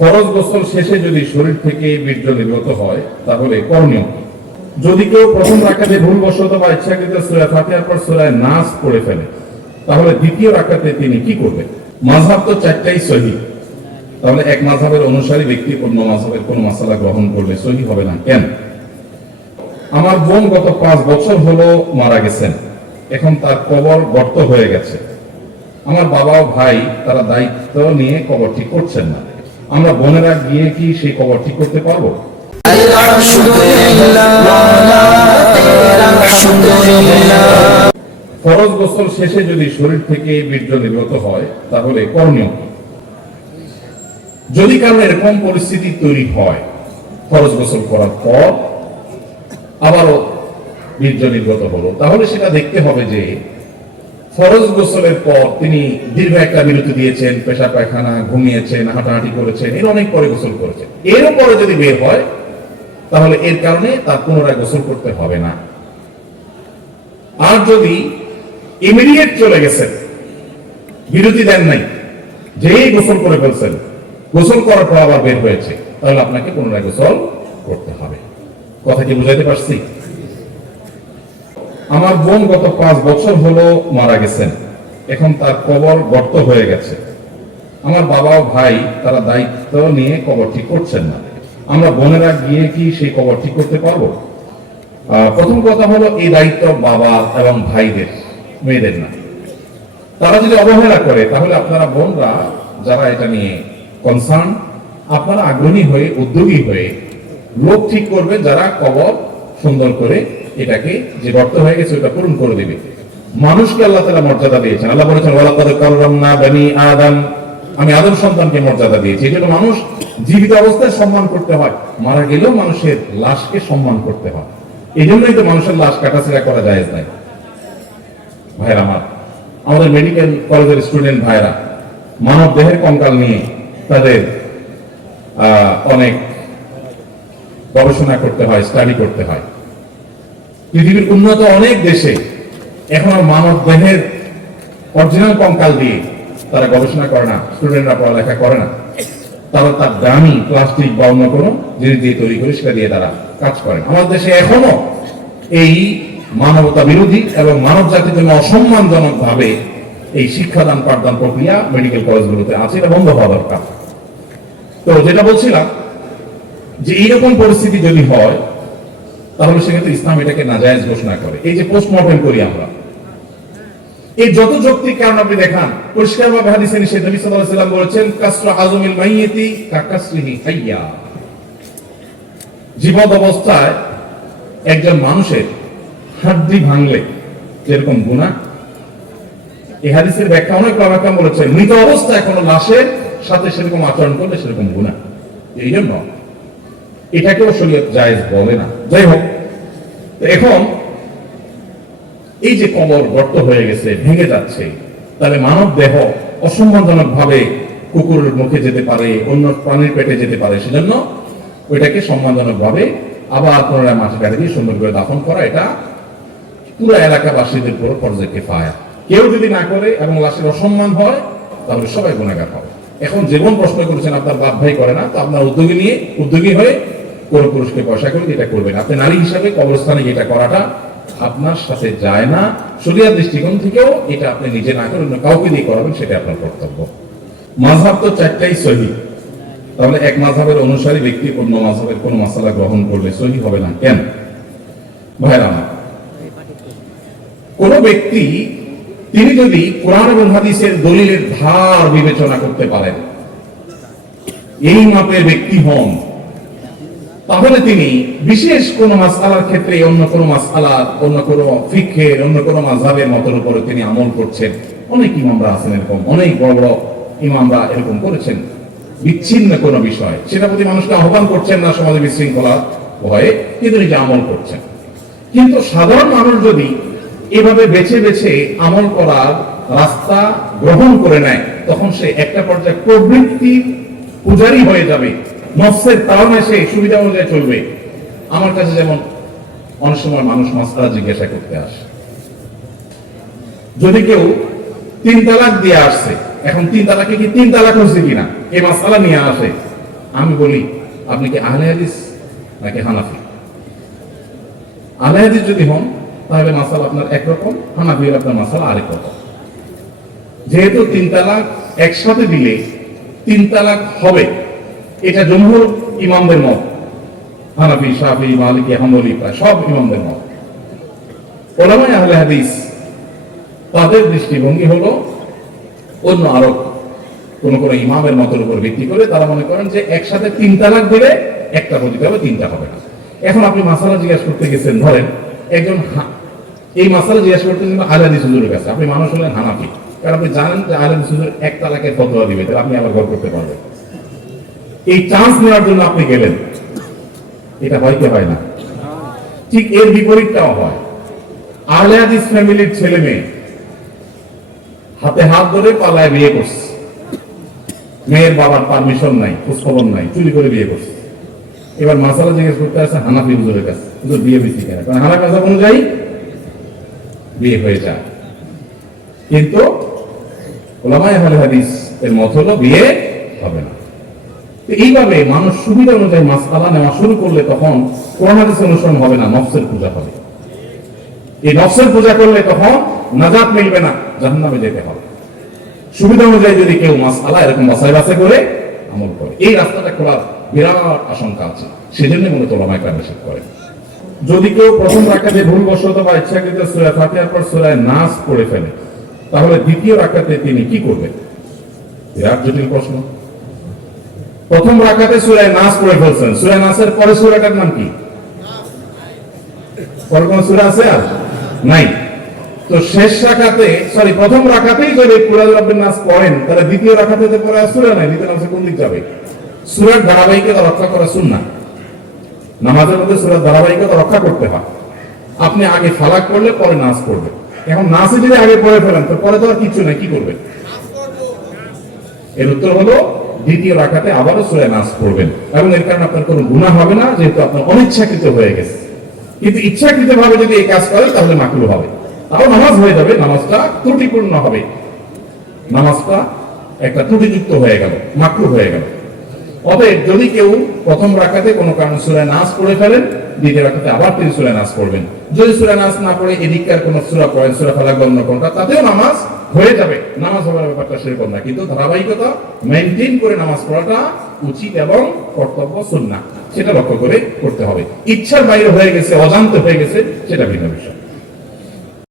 ফরজ গোসল শেষে যদি শরীর থেকে বীর্য নির্গত হয়, তাহলে করণীয় যদি কেউ প্রথম রাখাতে ভুলবশত বা ইচ্ছাকৃত সূরা ফাতিহার পর সূরা নাস পড়ে ফেলে, তাহলে দ্বিতীয় রাখাতে তিনি কি করবেন? মাযহাব তো চারটাই সহি। তাহলে এক মাযহাবের অনুসারী ব্যক্তি অন্য মাযহাবের কোন মাসালা গ্রহণ করলে সহি হবে না কেন? আমার বোন গত পাঁচ বছর হলো মারা গেছেন। এখন তার কবর গর্ত হয়ে গেছে। আমার বাবা ভাই তারা দায়িত্ব নিয়ে কবর ঠিক করছেন না। আমরা বোনেরা গিয়ে কি সেই কবর ঠিক করতে পারব ফরজ গোসল শেষে যদি শরীর থেকে বীর্য নির্গত হয়, তাহলে করণীয়? যদি কারণ এরকম পরিস্থিতি তৈরি হয় ফরজ গোসল করার পর আবারও বীর্য নির্গত হলো, তাহলে সেটা দেখতে হবে যে ফরজ গোসলের পর তিনি দীর্ঘ একটা বিরতি দিয়েছেন পেশা পায়খানা, ঘুমিয়েছেন, হাঁটাহাঁটি করেছেন, এর অনেক পরে গোসল করেছেন। এর পরে যদি বের হয়, তাহলে এর কারণে তার পুনরায় গোসল করতে হবে না। আর যদি ইমিডিয়েট চলে গেছেন, বিরতি দেন নাই, যেই গোসল করে ফেলছেন, গোসল করার পর আবার বের হয়েছে, তাহলে আপনাকে পুনরায় গোসল করতে হবে। কথা কি বুঝাইতে পারছি? আমার বোন গত পাঁচ বছর হলো মারা গেছেন। এখন তার কবর গর্ত হয়ে গেছে। আমার বাবা ভাই তারা দায়িত্ব নিয়ে কবর ঠিক করছেন না। আমরা বোনেরা গিয়ে কি সেই কবর ঠিক করতে পারব? প্রথম কথা হলো এই দায়িত্ব বাবা এবং ভাইদের, মেয়েদের না। তারা যদি অবহেলা করে, তাহলে আপনারা বোনরা যারা এটা নিয়ে কনসার্ন আপনারা আগ্রহী হয়ে, উদ্যোগী হয়ে লোক ঠিক করবে যারা কবর সুন্দর করে এটাকে যে গর্ত হয়ে গেছে, ওটা পূরণ করে দিবে। মানুষকে আল্লাহ তালা মর্যাদা দিয়েছেন। আল্লাহ বলেছেন, ওয়ালাকাদ বানি আদম। আমি আদম সন্তানকে মর্যাদা দিয়েছি। এই মানুষ জীবিত অবস্থায় সম্মান করতে হয়। মারা গেলেও মানুষের লাশকে সম্মান করতে হয়। এই জন্যই তো মানুষের লাশ কাটাছেড়া করা যায় নাই। ভাইরা আমার, আমাদের মেডিকেল কলেজের স্টুডেন্ট ভাইরা মানব দেহের কঙ্কাল নিয়ে তাদের অনেক গবেষণা করতে হয়, স্টাডি করতে হয়। পৃথিবীর উন্নত অনেক দেশে এখনও মানব দেহের অরিজিনাল কঙ্কাল দিয়ে তারা গবেষণা করে না স্টুডেন্টরা পড়ালেখা করে না। তারা তার দামি প্লাস্টিক বা অন্য কোনো জিনিস দিয়ে তৈরি করে সেটা দিয়ে তারা কাজ করেন আমাদের দেশে এখনও এই মানবতা বিরোধী এবং মানব জাতির জন্য অসম্মানজনক ভাবে এই শিক্ষাদান পাঠদান প্রক্রিয়া মেডিকেল কলেজগুলোতে আছে, এটা বন্ধ হওয়া দরকার। তো যেটা বলছিলাম যে এইরকম পরিস্থিতি যদি হয় তাহলে সেক্ষেত্রে ইসলাম এটাকে নাজায়েজ ঘোষণা করে। এই যে পোস্টমর্টম করি আমরা। এই যত যৌক্তিক কারণ আপনি দেখান পরিষ্কার ভাবে হাদিসে নিষেধ। নবী সাল্লাল্লাহু আলাইহি সাল্লাম বলেছেন, কাসরা আজমিল মাইয়িতি কাকাসরিহি হাইয়া জীবত অবস্থায় একজন মানুষের হাড্ডি ভাঙলে যেরকম গুণা এই হাদিসের ব্যাখ্যা অনেক রামাকাম বলেছেন, মৃত অবস্থায় কোনো লাশের সাথে সেরকম আচরণ করলে সেরকম গুণা এই জন্য এটাকেও শরীয়ত জায়েজ বলে না। যাই হোক এখন এই যে কবর গর্ত হয়ে গেছে, ভেঙে যাচ্ছে, তাহলে মানব দেহ অসম্মানজনক ভাবে কুকুরের মুখে যেতে পারে, অন্য প্রাণীর পেটে যেতে পারে, সেজন্য ওইটাকে সম্মানজনক ভাবে আবার পুনরায় মাটি কাটে দিয়ে সুন্দর করে দাফন করা, এটা পুরো এলাকাবাসীদের পুরো পর্যায়কে পায় কেউ যদি না করে এবং লাশের অসম্মান হয়, তাহলে সবাই গুণাগার হবে। এখন জীবন প্রশ্ন করেছেন আপনার বাপ ভাই করে না, তো আপনার উদ্যোগী নিয়ে, উদ্যোগী হয়ে কোন পুরুষকে পয়সা করে এটা করবেন। আপনি নারী হিসাবে কবরস্থানে এটা করাটা আপনার সাথে যায় না। শরিয়ার দৃষ্টিকোণ থেকেও এটা আপনি নিজে না করে অন্য কাউকে দিয়ে করাবেন, সেটা আপনার কর্তব্য। মাঝহাব তো চারটাই সহি। তাহলে এক মাঝহাবের অনুসারী ব্যক্তি অন্য মাঝহাবের কোন মাসালা গ্রহণ করলে সহি হবে না কেন? ভাইরা আমার, কোন ব্যক্তি, তিনি যদি কোরআন এবং হাদিসের দলিলের ধার বিবেচনা করতে পারেন, এই মাপের ব্যক্তি হন। তাহলে তিনি বিশেষ কোন মাসালার ক্ষেত্রে অন্য কোন মাসালা অন্য কোন ফিক্ষের অন্য কোন মাঝহাবের মতের উপরে তিনি আমল করছেন। অনেক ইমামরা আছেন এরকম, অনেক বড় বড় ইমামরা এরকম করেছেন। বিচ্ছিন্ন কোন বিষয়। সেটা প্রতি মানুষকে আহ্বান করছেন না সমাজে বিশৃঙ্খলা ভয়ে, কিন্তু নিজে আমল করছেন। কিন্তু সাধারণ মানুষ যদি এভাবে বেছে বেছে আমল করার রাস্তা গ্রহণ করে নেয়, তখন সে একটা পর্যায়ে প্রবৃত্তি পূজারি হয়ে যাবে। নফসের তাড়না সে সুবিধা অনুযায়ী চলবে। আমার কাছে যেমন অনেক সময় মানুষ মাস্টার জিজ্ঞাসা করতে আসে। যদি কেউ তিন তালাক দিয়ে আসছে, এখন তিন তালাকে কি তিন তালাক হচ্ছে কিনা? এই মাসালা নিয়ে আসে। আমি বলি, আপনি কি আহলে হাদিস নাকি হানাফি? আহলে হাদিস যদি হন, তাহলে মাসাল আপনার একরকম হানাফি হলে আপনার মাসাল আরেক রকম। যেহেতু তিন তালাক একসাথে দিলে তিন তালাক হবে। এটা জমহুর ইমামদের মত। হানাফি, শাফি, মালিকি, হাম্বলি সব ইমামদের মত। ওলামাই আহলে হাদিস, তাদের দৃষ্টিভঙ্গি হলো অন্য আরও কোন কোন ইমামের মতের উপর ভিত্তি করে তারা মনে করেন যে একসাথে তিন তালাক দিলে একটা পদ্ধতি হবে, তিনটা হবে না। এখন আপনি মাসালা জিজ্ঞাসা করতে গেছেন, ধরেন একজন এই মাসালা জিজ্ঞাসা করতে গেছেন আলাদি সুজুরের কাছে। আপনি মানুষ হলেন হানাফি। কারণ আপনি জানেন যে আলাদি সুজুর এক তালাকের ফতোয়া দিবে আপনি আবার ঘর করতে পারবেন। এই চান্স নেওয়ার জন্য আপনি গেলেন। এটা হয়তো হয় না। ঠিক এর বিপরীতটাও হয়। আহলে ফ্যামিলির ছেলে মেয়ে হাতে হাত ধরে পালায় বিয়ে করছে। মেয়ের বাবার পারমিশন নাই, খোঁজখবর নাই, চুরি করে বিয়ে করছে। এবার মাসালা জিজ্ঞেস করতে আসে হানাফি হুজুরের কাছে। হুজুর, বিয়ে বেশি কেন? কারণ হানাফি মাসাব অনুযায়ী বিয়ে হয়ে যায়। কিন্তু ওলামায় হাদিস এর মত হলো বিয়ে হবে না। এইভাবে মানুষ সুবিধা অনুযায়ী মাসালা নেওয়া শুরু করলে তখন কোরআন অনুসরণ হবে না, নফসের পূজা হবে। এই নফসের পূজা করলে তখন নাজাত মিলবে না, জাহান্নামে যেতে হবে। সুবিধা অনুযায়ী যদি কেউ মাসালা এরকম বাসায় বাসায় করে আমল করে, এই রাস্তাটা খোলার বিরাট আশঙ্কা আছে। সেজন্য মূলত ওলামায় কার নিষেধ করে যদি কেউ প্রথম রাখাতে ভুলবশত বা ইচ্ছাকৃত সুরা ফাতিহার পর সুরায় নাচ করে ফেলে, তাহলে দ্বিতীয় রাখাতে তিনি কি করবেন? বিরাট জটিল প্রশ্ন। প্রথম রাখাতে সুরায় নাচ পড়ে ফেলছেন। সুরায় নাচের পরে সুরাটার নাম কি? পরে কোন সুরা আছে আর? নাই। তো শেষ রাখাতে সরি প্রথম রাখাতেই যদি রব্বিন নাস পড়েন, তাহলে দ্বিতীয় রাখাতে যে পরে আর সুরা নাই, দ্বিতীয় নামাজে কোন দিক যাবে? সুরার ধারাবাহিকতা রক্ষা করা সুন্না নামাজের মধ্যে সুরার ধারাবাহিকতা রক্ষা করতে হয়। আপনি আগে ফালাক করলে পরে নাচ করবে এখন নাচে যদি আগে পড়ে ফেলেন, তো পরে তো আর কিছু নাই, কি করবে এর উত্তর হলো দ্বিতীয় রাখাতে আবারও সুরে নাচ করবেন এবং এর কারণে আপনার কোনো গুণা হবে না, যেহেতু আপনার অনিচ্ছাকৃত হয়ে গেছে। কিন্তু ইচ্ছাকৃত ভাবে যদি এই কাজ করে তাহলে মাকরু হবে। তাও নামাজ হয়ে যাবে, নামাজটা ত্রুটিপূর্ণ হবে। নামাজটা একটা ত্রুটিযুক্ত হয়ে গেল মাকরু হয়ে গেল। অতএব যদি কেউ প্রথম রাখাতে কোনো কারণে সুরে নাচ পড়ে ফেলেন, দ্বিতীয় রাখাতে আবার তিনি সুরে নাচ পড়বেন। যদি সুরে নাচ না পড়ে, এদিককার কোন সুরা পড়েন, সুরা বা অন্য কোনটা তাতেও নামাজ হয়ে যাবে। নামাজ পড়ার ব্যাপারটা সেরকম না। কিন্তু ধারাবাহিকতা মেনটেন করে নামাজ পড়াটা উচিত এবং কর্তব্য সুন্না সেটা লক্ষ্য করে করতে হবে। ইচ্ছার বাইরে হয়ে গেছে, অজান্ত হয়ে গেছে, সেটা ভিন্ন বিষয়।